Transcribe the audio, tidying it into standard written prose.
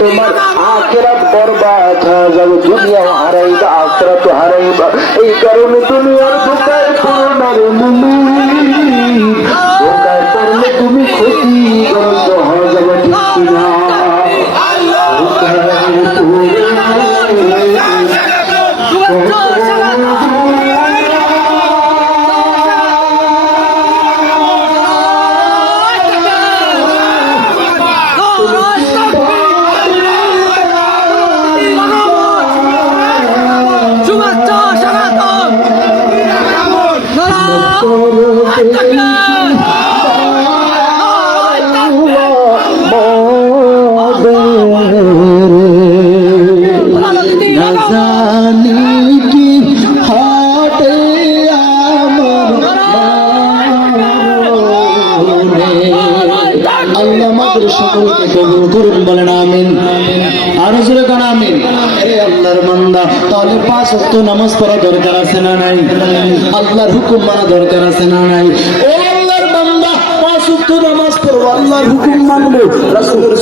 তোমার আখিরাত বরবাদ হয়ে যাবে, দুনিয়া হারাইবা আখিরাত হারাইবা। এই কারণে তুমি আর ধোকায় পড়ো না রে মুমিন, ধোকায় পড়লে তুমি ক্ষতিগ্রস্ত হয়ে যাবে, ঠিক কিনা? সকলকে কবুল করুন, বলেন আমিন। আর জোরে কোন আমিন। আরে আল্লাহর বান্দা, তাহলে 5 ওয়াক্ত নামাজ পড়া দরকার আছে না নাই? আল্লাহর হুকুম মানা দরকার আছে না নাই? ও আল্লাহর বান্দা, 5 ওয়াক্ত নামাজ পড়ো, আল্লাহর হুকুম মানবে, রাসূলের